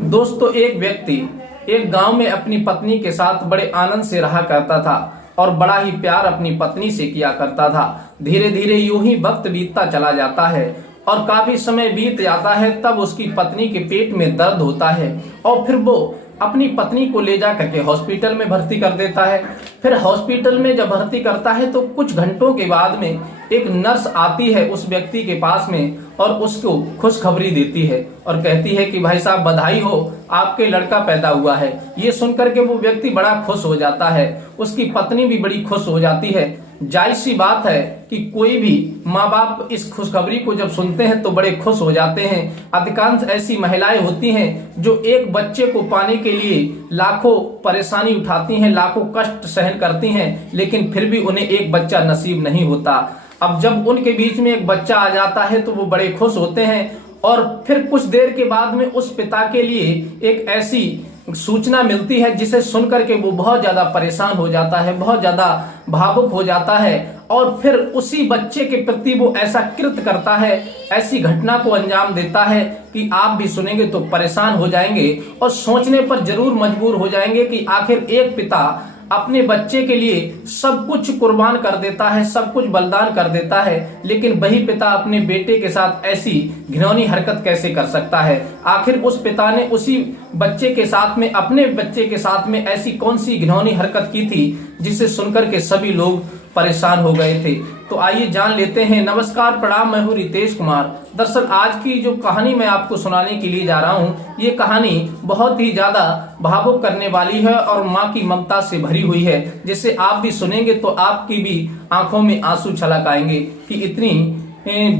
दोस्तों, एक व्यक्ति एक गांव में अपनी पत्नी के साथ बड़े आनंद से रहा करता था और बड़ा ही प्यार अपनी पत्नी से किया करता था। धीरे धीरे यूं ही वक्त बीतता चला जाता है और काफी समय बीत जाता है। तब उसकी पत्नी के पेट में दर्द होता है और फिर वो अपनी पत्नी को ले जा करके हॉस्पिटल में भर्ती कर देता है। फिर हॉस्पिटल में जब भर्ती करता है तो कुछ घंटों के बाद में एक नर्स आती है उस व्यक्ति के पास में और उसको खुशखबरी देती है और कहती है कि भाई साहब, बधाई हो, आपके लड़का पैदा हुआ है। ये सुनकर के वो व्यक्ति बड़ा खुश हो जाता है, उसकी पत्नी भी बड़ी खुश हो जाती है। जायज सी बात है कि कोई भी माँ बाप इस खुशखबरी को जब सुनते हैं तो बड़े खुश हो जाते हैं। अधिकांश ऐसी महिलाएं होती हैं जो एक बच्चे को पाने के लिए लाखों परेशानी उठाती हैं, लाखों कष्ट सहन करती हैं, लेकिन फिर भी उन्हें एक बच्चा नसीब नहीं होता। अब जब उनके बीच में एक बच्चा आ जाता है तो वो बड़े खुश होते हैं और फिर कुछ देर के बाद में उस पिता के लिए एक ऐसी सूचना मिलती है जिसे सुनकर के वो बहुत ज्यादा परेशान हो जाता है, बहुत ज्यादा भावुक हो जाता है और फिर उसी बच्चे के प्रति वो ऐसा कृत्य करता है, ऐसी घटना को अंजाम देता है कि आप भी सुनेंगे तो परेशान हो जाएंगे और सोचने पर जरूर मजबूर हो जाएंगे कि आखिर एक पिता अपने बच्चे के लिए सब कुछ कुर्बान कर देता है, सब कुछ बलिदान कर देता है, लेकिन वही पिता अपने बेटे के साथ ऐसी घिनौनी हरकत कैसे कर सकता है। आखिर उस पिता ने उसी बच्चे के साथ में, अपने बच्चे के साथ में ऐसी कौन सी घिनौनी हरकत की थी जिसे सुनकर के सभी लोग परेशान हो गए थे। तो आइए जान लेते हैं। नमस्कार, प्रणाम, मैं हूँ रितेश कुमार। दरअसल आज की जो कहानी मैं आपको सुनाने के लिए जा रहा हूँ, ये कहानी बहुत ही ज्यादा भावुक करने वाली है और माँ की ममता से भरी हुई है, जिसे आप भी सुनेंगे तो आपकी भी आंखों में आंसू छलक आएंगे कि इतनी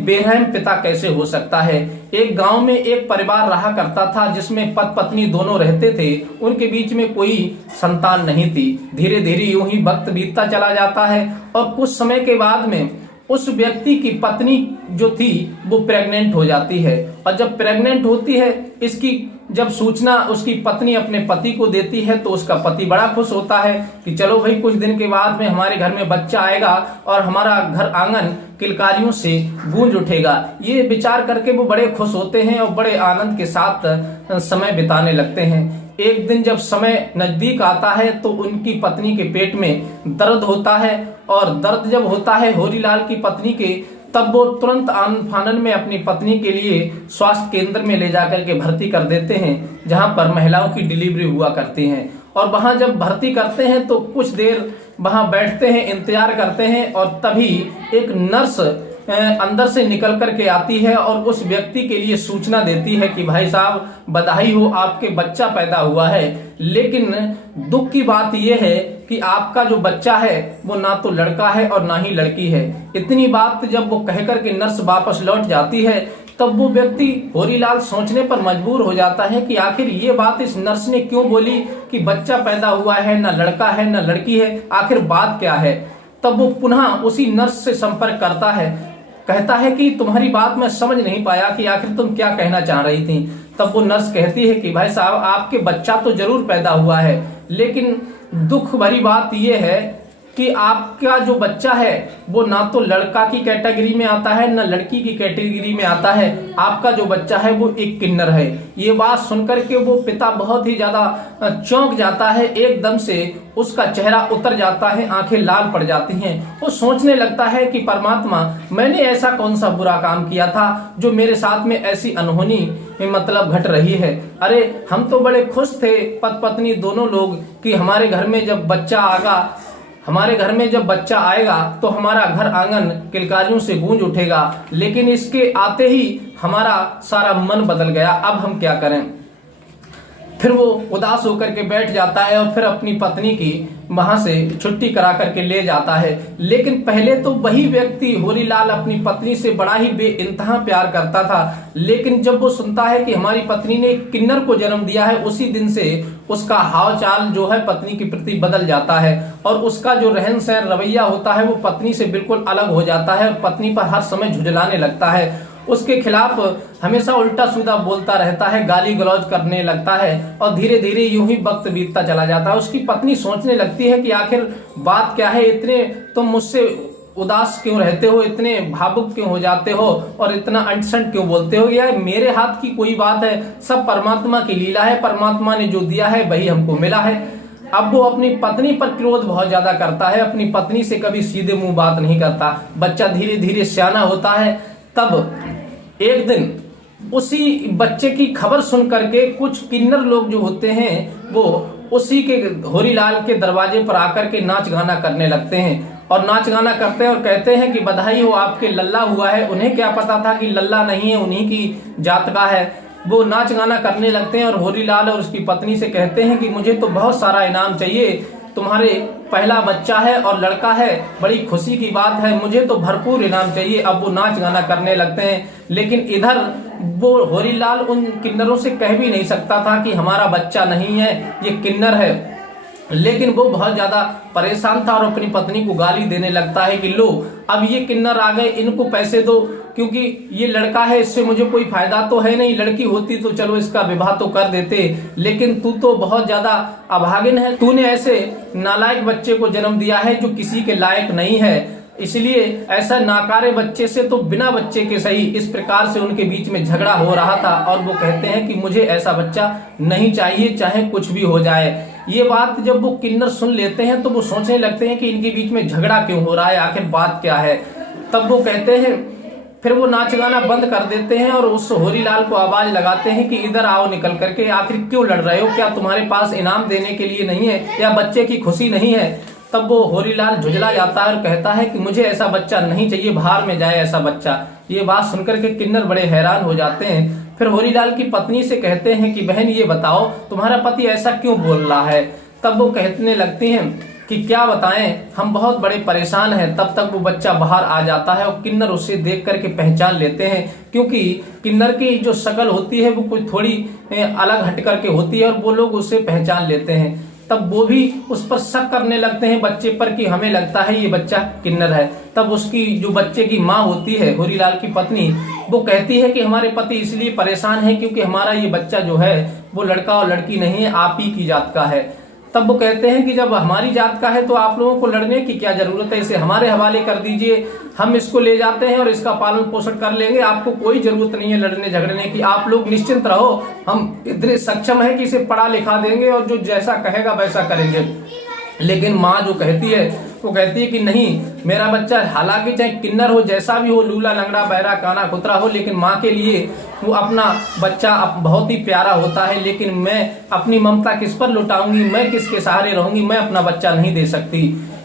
बेरहम पिता कैसे हो सकता है। एक गांव में एक परिवार रहा करता था जिसमें पति पत्नी दोनों रहते थे। उनके बीच में कोई संतान नहीं थी। धीरे धीरे यूं ही वक्त बीतता चला जाता है और कुछ समय के बाद में उस व्यक्ति की पत्नी जो थी वो प्रेग्नेंट हो जाती है और जब प्रेग्नेंट होती है, इसकी जब सूचना उसकी पत्नी अपने पति को देती है तो उसका पति बड़ा खुश होता है कि चलो भाई, कुछ दिन के बाद में हमारे घर में बच्चा आएगा और हमारा घर आंगन किलकारियों से गूंज उठेगा। ये विचार करके वो बड़े खुश होते हैं और बड़े आनंद के साथ समय बिताने लगते हैं। एक दिन जब समय नजदीक आता है तो उनकी पत्नी के पेट में दर्द होता है और दर्द जब होता है होरीलाल की पत्नी के, तब वो तुरंत आनन फानन में अपनी पत्नी के लिए स्वास्थ्य केंद्र में ले जाकर के भर्ती कर देते हैं, जहां पर महिलाओं की डिलीवरी हुआ करती है। और वहां जब भर्ती करते हैं तो कुछ देर वहां बैठते हैं, इंतजार करते हैं और तभी एक नर्स अंदर से निकल करके आती है और उस व्यक्ति के लिए सूचना देती है कि भाई साहब, बधाई हो, आपके बच्चा पैदा हुआ है। लेकिन दुख की बात यह है कि आपका जो बच्चा है वो ना तो लड़का है और ना ही लड़की है। इतनी बात जब वो कह करके नर्स वापस लौट जाती है तब वो व्यक्ति होरीलाल सोचने पर मजबूर हो जाता है कि आखिर ये बात इस नर्स ने क्यों बोली कि बच्चा पैदा हुआ है, ना लड़का है ना लड़की है, आखिर बात क्या है। तब वो पुनः उसी नर्स से संपर्क करता है, कहता है कि तुम्हारी बात मैं समझ नहीं पाया कि आखिर तुम क्या कहना चाह रही थी। तब वो नर्स कहती है कि भाई साहब, आपके बच्चा तो जरूर पैदा हुआ है, लेकिन दुख भरी बात यह है कि आपका जो बच्चा है वो ना तो लड़का की कैटेगरी में आता है ना लड़की की कैटेगरी में आता है। आपका जो बच्चा है वो एक किन्नर है। ये बात सुनकर के वो पिता बहुत ही ज्यादा चौंक जाता है, एकदम से उसका चेहरा उतर जाता है, आंखें लाल पड़ जाती हैं। वो सोचने लगता है कि परमात्मा, मैंने ऐसा कौन सा बुरा काम किया था जो मेरे साथ में ऐसी अनहोनी मतलब घट रही है। अरे हम तो बड़े खुश थे पति पत्नी दोनों लोग कि हमारे घर में जब बच्चा आएगा तो हमारा घर आंगन किलकारियों से गूंज उठेगा, लेकिन इसके आते ही हमारा सारा मन बदल गया। अब हम क्या करें। फिर वो उदास होकर के बैठ जाता है और फिर अपनी पत्नी की वहां से छुट्टी करा करके ले जाता है। लेकिन पहले तो वही व्यक्ति होरीलाल अपनी पत्नी से बड़ा ही बेइंतहा प्यार करता था, लेकिन जब वो सुनता है कि हमारी पत्नी ने किन्नर को जन्म दिया है, उसी दिन से उसका हाव चाल जो है पत्नी के प्रति बदल जाता है और उसका जो रहन सहन रवैया होता है वो पत्नी से बिल्कुल अलग हो जाता है और पत्नी पर हर समय झुंझलाने लगता है। उसके खिलाफ हमेशा उल्टा सीधा बोलता रहता है, गाली गलौज करने लगता है और धीरे धीरे यूं ही वक्त बीतता चला जाता है। उसकी पत्नी सोचने लगती है कि आखिर बात क्या है, इतने तुम मुझसे उदास क्यों रहते हो, इतने भावुक क्यों हो जाते हो और इतना अनशन क्यों बोलते हो? यार मेरे हाथ की कोई बात है, सब परमात्मा की लीला है, परमात्मा ने जो दिया है वही हमको मिला है। अब वो अपनी पत्नी पर क्रोध बहुत ज्यादा करता है, अपनी पत्नी से कभी सीधे मुंह बात नहीं करता। बच्चा धीरे धीरे सियाना होता है। तब एक दिन उसी बच्चे की खबर सुन करके कुछ किन्नर लोग जो होते हैं वो उसी के होरीलाल के दरवाजे पर आकर के नाच गाना करने लगते हैं और नाच गाना करते हैं और कहते हैं कि बधाई हो, आपके लल्ला हुआ है। उन्हें क्या पता था कि लल्ला नहीं है, उन्हीं की जात का है। वो नाच गाना करने लगते हैं और होरीलाल और उसकी पत्नी से कहते हैं कि मुझे तो बहुत सारा इनाम चाहिए, तुम्हारे पहला बच्चा है और लड़का है, बड़ी खुशी की बात है, मुझे तो भरपूर इनाम चाहिए। अब वो नाच गाना करने लगते हैं, लेकिन इधर वो होरीलाल उन किन्नरों से कह भी नहीं सकता था कि हमारा बच्चा नहीं है, ये किन्नर है। लेकिन वो बहुत ज्यादा परेशान था और अपनी पत्नी को गाली देने लगता है कि लो अब ये किन्नर आ गए, इनको पैसे दो, क्योंकि ये लड़का है, इससे मुझे कोई फायदा तो है नहीं, लड़की होती तो चलो इसका विवाह तो कर देते, लेकिन तू तो बहुत ज्यादा अभागिन है, तूने ऐसे नालायक बच्चे को जन्म दिया है जो किसी के लायक नहीं है, इसलिए ऐसा नाकारे बच्चे से तो बिना बच्चे के सही। इस प्रकार से उनके बीच में झगड़ा हो रहा था और वो कहते हैं कि मुझे ऐसा बच्चा नहीं चाहिए, चाहे कुछ भी हो जाए। ये बात जब वो किन्नर सुन लेते हैं तो वो सोचने लगते हैं कि इनके बीच में झगड़ा क्यों हो रहा है, आखिर बात क्या है। तब वो कहते हैं, फिर वो नाच गाना बंद कर देते हैं और उस होरीलाल को आवाज लगाते हैं कि इधर आओ निकल करके, आखिर क्यों लड़ रहे हो, क्या तुम्हारे पास इनाम देने के लिए नहीं है या बच्चे की खुशी नहीं है? तब वो होरीलाल झुंझला जाता है और कहता है कि मुझे ऐसा बच्चा नहीं चाहिए, बाहर में जाए ऐसा बच्चा। ये बात सुनकर के किन्नर बड़े हैरान हो जाते हैं। फिर होरीलाल की पत्नी से कहते हैं कि बहन ये बताओ तुम्हारा पति ऐसा क्यों बोल रहा है? तब वो कहने लगती हैं कि क्या बताएं, हम बहुत बड़े परेशान हैं। तब तक वो बच्चा बाहर आ जाता है और किन्नर उसे देख करके पहचान लेते हैं, क्योंकि किन्नर की जो शक्ल होती है वो कुछ थोड़ी अलग हट करके होती है और वो लोग उसे पहचान लेते हैं। तब वो भी उस पर शक करने लगते हैं बच्चे पर कि हमें लगता है ये बच्चा किन्नर है। तब उसकी जो बच्चे की माँ होती है होरीलाल की पत्नी, वो कहती है कि हमारे पति इसलिए परेशान है क्योंकि हमारा ये बच्चा जो है वो लड़का और लड़की नहीं है, आप ही की जात का है। तब वो कहते हैं कि जब हमारी जात का है तो आप लोगों को लड़ने की क्या जरूरत है, इसे हमारे हवाले कर दीजिए, हम इसको ले जाते हैं और इसका पालन पोषण कर लेंगे, आपको कोई जरूरत नहीं है लड़ने झगड़ने की, आप लोग निश्चिंत रहो, हम इतने सक्षम है कि इसे पढ़ा लिखा देंगे और जो जैसा कहेगा वैसा करेंगे। लेकिन माँ जो कहती है वो कहती है कि नहीं, मेरा बच्चा हालांकि चाहे किन्नर हो, जैसा भी हो, लूला लंगड़ा बहरा काना कुतरा हो, लेकिन माँ के लिए वो अपना बच्चा बहुत ही प्यारा होता है। लेकिन मैं अपनी ममता किस पर लुटाऊंगी, मैं किसके सहारे रहूंगी, मैं अपना बच्चा नहीं दे सकती।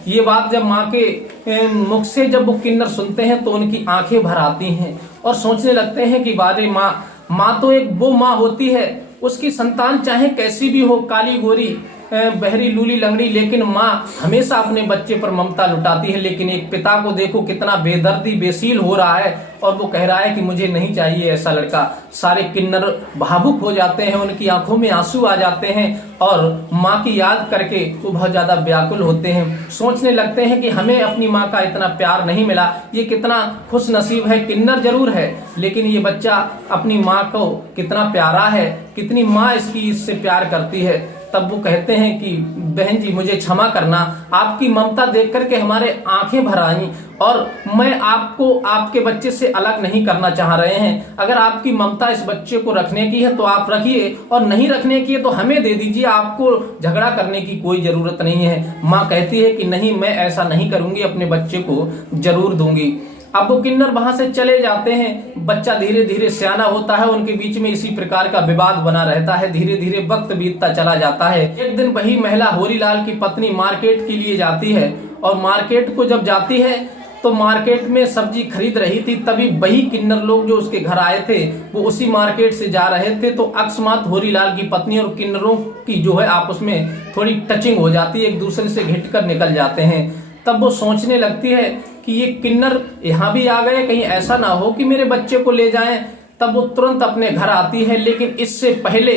ये बात जब माँ के मुख से जब वो किन्नर सुनते हैं तो उनकी आंखें भर आती हैं और सोचने लगते हैं कि बारे माँ तो एक वो माँ होती है, उसकी संतान चाहे कैसी भी हो, काली गोरी बहरी लूली लंगड़ी, लेकिन माँ हमेशा अपने बच्चे पर ममता लुटाती है। लेकिन एक पिता को देखो कितना बेदर्दी बेसील हो रहा है और वो कह रहा है कि मुझे नहीं चाहिए ऐसा लड़का। सारे किन्नर भावुक हो जाते हैं, उनकी आंखों में आंसू आ जाते हैं और माँ की याद करके वो बहुत ज्यादा व्याकुल होते हैं, सोचने लगते हैं कि हमें अपनी माँ का इतना प्यार नहीं मिला, ये कितना खुश नसीब है, किन्नर जरूर है लेकिन ये बच्चा अपनी माँ को कितना प्यारा है, कितनी माँ इससे प्यार करती है। तब वो कहते हैं कि बहन जी मुझे क्षमा करना, आपकी ममता देख करके हमारे आंखें भर आई और मैं आपको आपके बच्चे से अलग नहीं करना चाह रहे हैं। अगर आपकी ममता इस बच्चे को रखने की है तो आप रखिए और नहीं रखने की है तो हमें दे दीजिए, आपको झगड़ा करने की कोई जरूरत नहीं है। माँ कहती है कि नहीं, मैं ऐसा नहीं करूंगी, अपने बच्चे को जरूर दूंगी। अब वो किन्नर वहां से चले जाते हैं, बच्चा धीरे धीरे सियाना होता है, उनके बीच में इसी प्रकार का विवाद बना रहता है। धीरे धीरे वक्त बीतता चला जाता है। एक दिन वही महिला होरीलाल की पत्नी मार्केट के लिए जाती है और मार्केट को जब जाती है तो मार्केट में सब्जी खरीद रही थी, तभी वही किन्नर लोग जो उसके घर आए थे वो उसी मार्केट से जा रहे थे। तो अकस्मात होरीलाल की पत्नी और किन्नरों की जो है आपस में थोड़ी टचिंग हो जाती है, एक दूसरे से घिट कर निकल जाते हैं। तब वो सोचने लगती है कि ये किन्नर यहाँ भी आ गए, कहीं ऐसा ना हो कि मेरे बच्चे को ले जाएं। तब वो तुरंत अपने घर आती है, लेकिन इससे पहले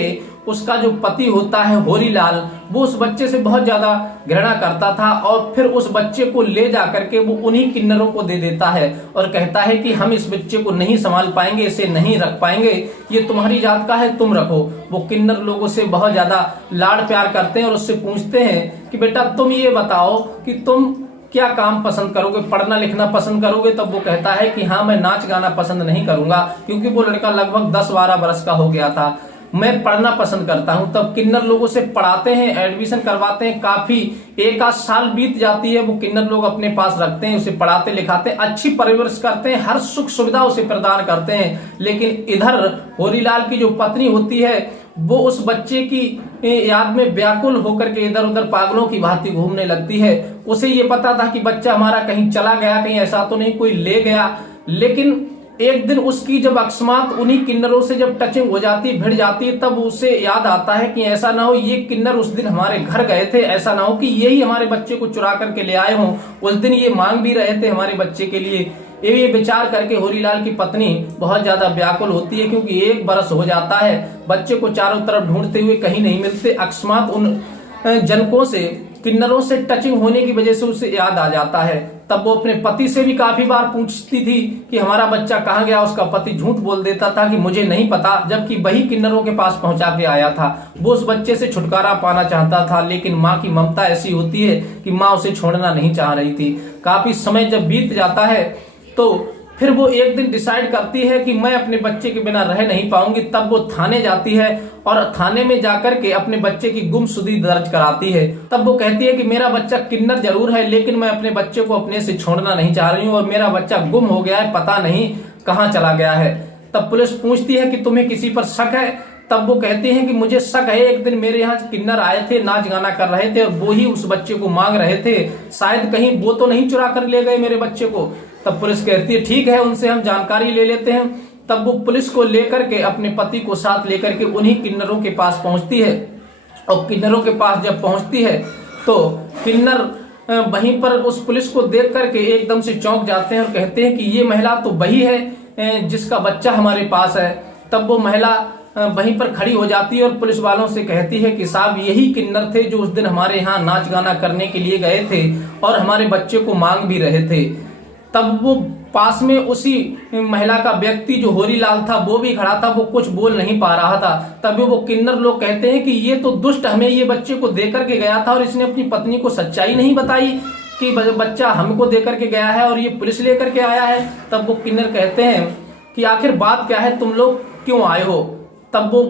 उसका जो पति होता है होरीलाल, वो उस बच्चे से बहुत ज्यादा घृणा करता था और फिर उस बच्चे को ले जा करके वो उन्हीं किन्नरों को दे देता है और कहता है कि हम इस बच्चे को नहीं संभाल पाएंगे, इसे नहीं रख पाएंगे, ये तुम्हारी जात का है, तुम रखो। वो किन्नर लोगों से बहुत ज्यादा लाड़ प्यार करते हैं और उससे पूछते हैं कि बेटा तुम ये बताओ कि तुम क्या काम पसंद करोगे, पढ़ना लिखना पसंद करोगे? तब वो कहता है कि हाँ, मैं नाच गाना पसंद नहीं करूंगा, क्योंकि वो लड़का लगभग 10-12 वर्ष का हो गया था। मैं पढ़ना पसंद करता हूं। तब किन्नर लोगों से पढ़ाते हैं, एडमिशन करवाते हैं, काफी 1 आध साल बीत जाती है, वो किन्नर लोग अपने पास रखते हैं, उसे पढ़ाते लिखाते हैं, अच्छी परवरिश करते हैं, हर सुख सुविधा उसे प्रदान करते हैं। लेकिन इधर होरीलाल की जो पत्नी होती है वो उस बच्चे की याद में व्याकुल होकर के इधर उधर पागलों की भांति घूमने लगती है। उसे ये पता था कि बच्चा हमारा कहीं चला गया, कहीं ऐसा तो नहीं कोई ले गया। लेकिन एक दिन उसकी जब अकस्मात उन्हीं किन्नरों से जब टचिंग हो जाती, भिड़ जाती, तब उसे याद आता है कि ऐसा ना हो ये किन्नर उस दिन हमारे घर गए थे, ऐसा ना हो कि यही हमारे बच्चे को चुरा करके ले आए हों, उस दिन ये मांग भी रहे थे हमारे बच्चे के लिए। ये विचार करके होरीलाल की पत्नी बहुत ज्यादा व्याकुल होती है, क्योंकि 1 बरस हो जाता है, बच्चे को चारों तरफ ढूंढते हुए कहीं नहीं मिलते। अकस्मात उन जनकों से, किन्नरों से टचिंग होने की वजह से उसे याद आ जाता है। तब वो अपने पति से भी काफी बार पूछती थी कि हमारा बच्चा कहाँ गया। उसका पति झूठ बोल देता था कि मुझे नहीं पता, जबकि वही किन्नरों के पास पहुंचा के आया था। वो उस बच्चे से छुटकारा पाना चाहता था, लेकिन माँ की ममता ऐसी होती है कि माँ उसे छोड़ना नहीं चाह रही थी। काफी समय जब बीत जाता है तो फिर वो एक दिन डिसाइड करती है कि मैं अपने बच्चे के बिना रह नहीं पाऊंगी। तब वो थाने जाती है और थाने में जाकर के अपने बच्चे की गुमशुदगी दर्ज कराती है। तब वो कहती है कि मेरा बच्चा किन्नर जरूर है, लेकिन मैं अपने बच्चे को अपने से छोड़ना नहीं चाह रही हूँ और मेरा बच्चा गुम हो गया है, पता नहीं कहाँ चला गया है। तब पुलिस पूछती है कि तुम्हें किसी पर शक है? तब वो कहते हैं कि मुझे शक है, एक दिन मेरे यहाँ किन्नर आए थे, नाच गाना कर रहे थे और वो ही उस बच्चे को मांग रहे थे, शायद कहीं वो तो नहीं चुरा कर ले गए मेरे बच्चे को। तब पुलिस कहती है ठीक है, उनसे हम जानकारी ले लेते हैं। तब वो पुलिस को लेकर के, अपने पति को साथ लेकर के उन्हीं किन्नरों के पास पहुंचती है। और किन्नरों के पास जब पहुंचती है तो किन्नर वहीं पर उस पुलिस को देख करके एकदम से चौंक जाते हैं और कहते हैं कि ये महिला तो वही है जिसका बच्चा हमारे पास है। तब वो महिला वहीं पर खड़ी हो जाती है और पुलिस वालों से कहती है कि साहब यही किन्नर थे जो उस दिन हमारे यहाँ नाच गाना करने के लिए गए थे और हमारे बच्चे को मांग भी रहे थे। तब वो पास में उसी महिला का व्यक्ति जो होरीलाल था वो भी खड़ा था, वो कुछ बोल नहीं पा रहा था। तभी वो किन्नर लोग कहते हैं कि ये तो दुष्ट हमें ये बच्चे को देकर के गया था और इसने अपनी पत्नी को सच्चाई नहीं बताई कि बच्चा हमको देकर के गया है और ये पुलिस लेकर के आया है। तब वो किन्नर कहते हैं कि आखिर बात क्या है, तुम लोग क्यों आए हो? तब वो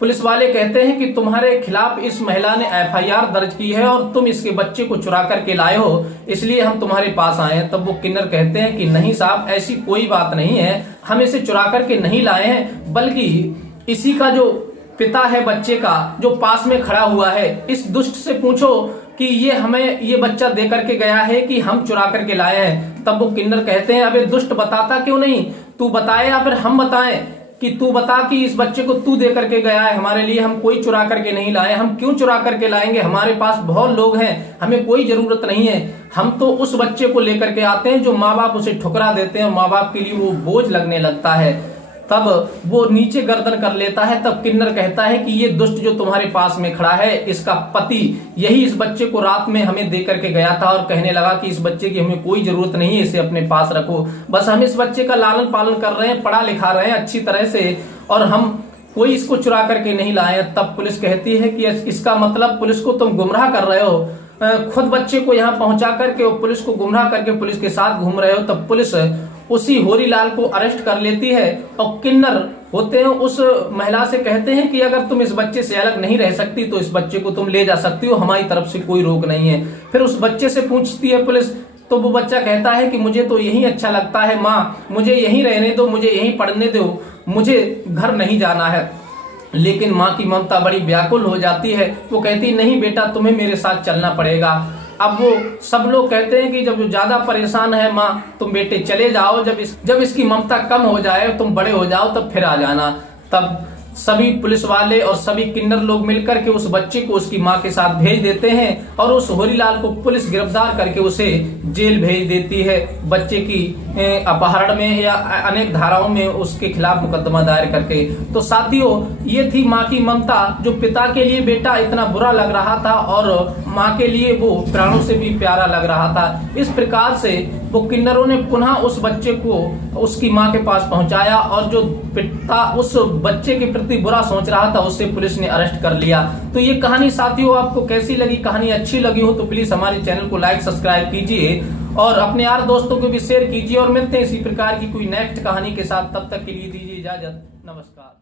पुलिस वाले कहते हैं कि तुम्हारे खिलाफ इस महिला ने FIR दर्ज की है और तुम इसके बच्चे को चुरा करके लाए हो, इसलिए हम तुम्हारे पास आए हैं। तब वो किन्नर कहते हैं कि नहीं साहब, ऐसी कोई बात नहीं है, हम इसे चुरा करके नहीं लाए हैं, बल्कि इसी का जो पिता है बच्चे का, जो पास में खड़ा हुआ है, इस दुष्ट से पूछो कि ये हमें ये बच्चा दे करके गया है कि हम चुरा करके लाए हैं। तब वो किन्नर कहते हैं अबे दुष्ट, बताता क्यों नहीं? तू बताए या फिर हम बताएं कि तू बता कि इस बच्चे को तू दे करके गया है हमारे लिए, हम कोई चुरा करके नहीं लाए। हम क्यों चुरा करके लाएंगे? हमारे पास बहुत लोग हैं, हमें कोई जरूरत नहीं है। हम तो उस बच्चे को लेकर के आते हैं जो माँ बाप उसे ठुकरा देते हैं, माँ बाप के लिए वो बोझ लगने लगता है। तब वो नीचे गर्दन कर लेता है। तब किन्नर कहता है कि ये दुष्ट जो तुम्हारे पास में खड़ा है, इसका पति यही इस बच्चे को रात में हमें दे करके गया था और कहने लगा कि इस बच्चे की हमें कोई जरूरत नहीं है, इसे अपने पास रखो, बस हम इस बच्चे का लालन पालन कर रहे हैं, पढ़ा लिखा रहे हैं अच्छी तरह से, और हम कोई इसको चुरा करके नहीं लाए। तब पुलिस कहती है कि इसका मतलब पुलिस को तुम गुमराह कर रहे हो, खुद बच्चे को यहाँ पहुंचा करके और पुलिस को गुमराह करके पुलिस के साथ घूम रहे हो। तब पुलिस उसी होरीलाल को अरेस्ट कर लेती है और किन्नर होते हैं उस महिला से कहते हैं कि अगर तुम इस बच्चे से अलग नहीं रह सकती तो इस बच्चे को तुम ले जा सकती हो, हमारी तरफ से कोई रोक नहीं है। फिर उस बच्चे से पूछती है पुलिस, तो वो बच्चा कहता है कि मुझे तो यही अच्छा लगता है माँ, मुझे यहीं रहने दो, मुझे यहीं पढ़ने दो, मुझे घर नहीं जाना है। लेकिन माँ की ममता बड़ी व्याकुल हो जाती है, वो कहती नहीं बेटा, तुम्हें मेरे साथ चलना पड़ेगा। अब वो सब लोग कहते हैं कि जब ज्यादा परेशान है माँ, तुम बेटे चले जाओ, जब इसकी ममता कम हो जाए, तुम बड़े हो जाओ, तब फिर आ जाना। तब सभी पुलिस वाले और सभी किन्नर लोग मिलकर के उस बच्चे को उसकी माँ के साथ भेज देते हैं और उस होरीलाल को पुलिस गिरफ्तार करके उसे जेल भेज देती है, बच्चे की अपहरण में या अनेक धाराओं में उसके खिलाफ मुकदमा दायर करके। तो साथियों, ये थी माँ की ममता, जो पिता के लिए बेटा इतना बुरा लग रहा था और माँ के लिए वो प्राणों से भी प्यारा लग रहा था। इस प्रकार से वो किन्नरों ने पुनः उस बच्चे को उसकी मां के पास पहुंचाया और जो पिता उस बच्चे के प्रति बुरा सोच रहा था उससे पुलिस ने अरेस्ट कर लिया। तो ये कहानी साथियों आपको कैसी लगी? कहानी अच्छी लगी हो तो प्लीज हमारे चैनल को लाइक सब्सक्राइब कीजिए और अपने यार दोस्तों को भी शेयर कीजिए और मिलते हैं इसी प्रकार की कोई नेक्स्ट कहानी के साथ। तब तक के लिए दीजिए इजाजत। नमस्कार।